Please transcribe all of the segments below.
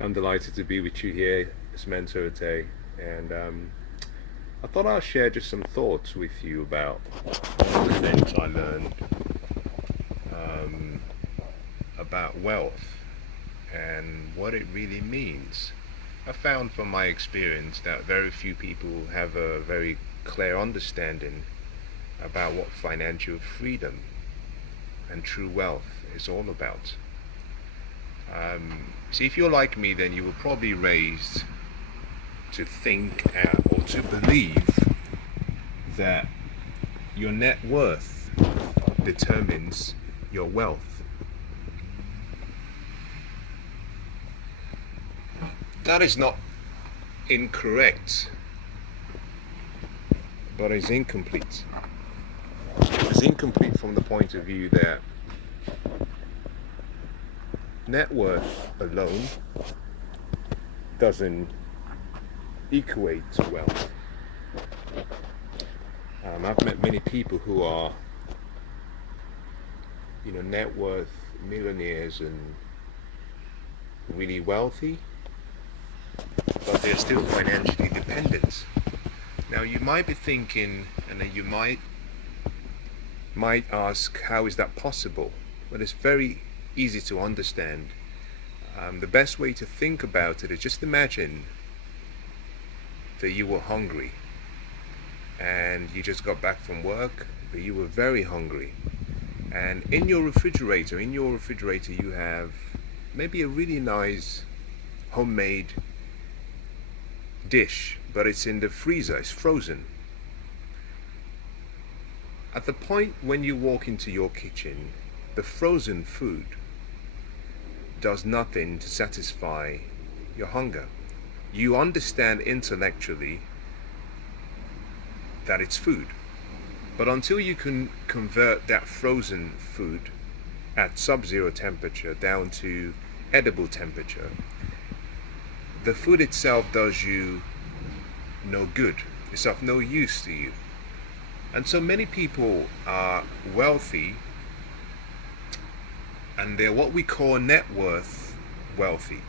I'm delighted to be with you here, it's Mentor Oteh, and I thought I'll share just some thoughts with you about one of the things I learned um, about wealth and what it really means. I found from my experience that very few people have a very clear understanding about what financial freedom and true wealth is all about. See, if you're like me, then you were probably raised to think or to believe that your net worth determines your wealth. That is not incorrect, but it's incomplete. It's incomplete from the point of view that net worth alone doesn't equate to wealth. I've met many people who are, net worth millionaires and really wealthy, but they're still financially dependent. Now you might be thinking, and then you might ask, how is that possible? Well, it's very easy to understand. The best way to think about it is just imagine that you were hungry and you just got back from work, but you were very hungry, and in your refrigerator you have maybe a really nice homemade dish, but it's in the freezer, it's frozen. At the point when you walk into your kitchen, the frozen food does nothing to satisfy your hunger. You understand intellectually that it's food, but until you can convert that frozen food at sub-zero temperature down to edible temperature, the food itself does you no good. It's of no use to you. And so many people are wealthy, and they're what we call net worth wealthy.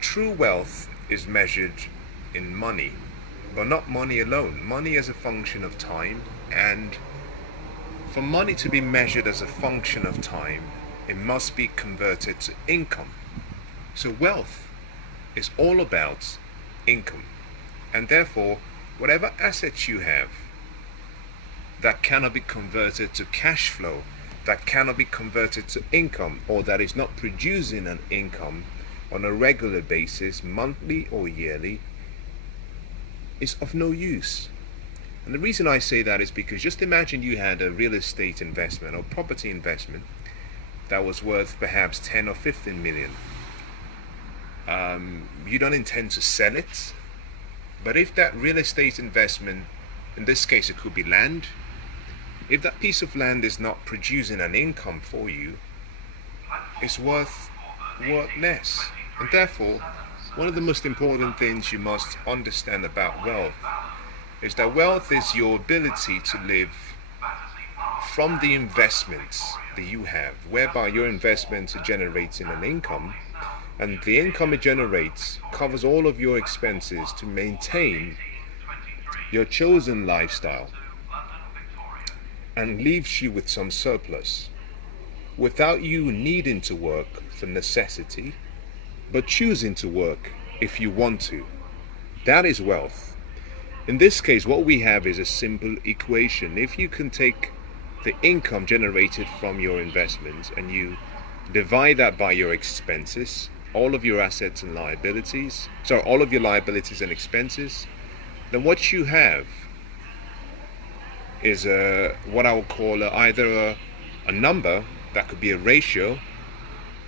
True wealth is measured in money, but not money alone. Money as a function of time, and for money to be measured as a function of time, it must be converted to income. So wealth is all about income, and therefore whatever assets you have that cannot be converted to cash flow, that cannot be converted to income, or that is not producing an income on a regular basis, monthly or yearly, is of no use. And the reason I say that is because just imagine you had a real estate investment or property investment that was worth perhaps 10 or 15 million. You don't intend to sell it, but if that real estate investment, in this case it could be land, if that piece of land is not producing an income for you, it's worth less. And therefore, one of the most important things you must understand about wealth is that wealth is your ability to live from the investments that you have, whereby your investments are generating an income, and the income it generates covers all of your expenses to maintain your chosen lifestyle and leaves you with some surplus without you needing to work for necessity, but choosing to work if you want to. That is wealth. In this case, what we have is a simple equation. If you can take the income generated from your investments and you divide that by your expenses, all of your assets and liabilities, all of your liabilities and expenses, then what you have is what I would call either a number that could be a ratio.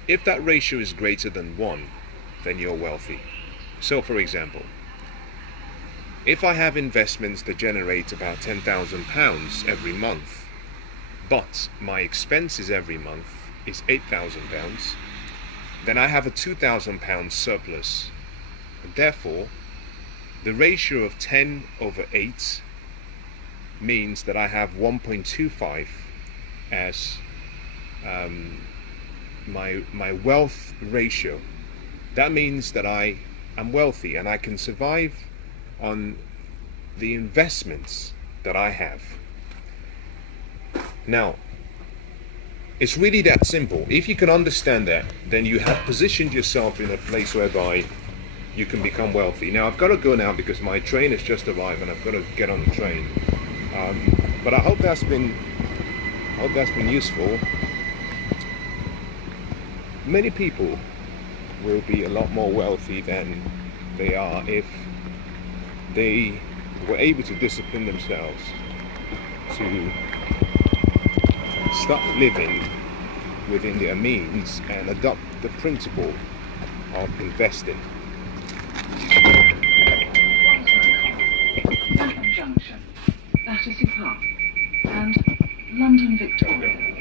If that ratio is greater than 1, then you're wealthy. So for example, if I have investments that generate about £10,000 every month, but my expenses every month is £8,000, then I have a £2,000 surplus. And therefore, the ratio of 10 over 8 means that I have 1.25 as my wealth ratio. that means that I am wealthy and I can survive on the investments that I have. Now, it's really that simple. If you can understand that, then you have positioned yourself in a place whereby you can become wealthy. Now, I've got to go now because my train has just arrived and I've got to get on the train. But I hope that's been useful. Many people will be a lot more wealthy than they are if they were able to discipline themselves to start living within their means and adopt the principle of investing. Junction, Battersea Park, and London Victoria.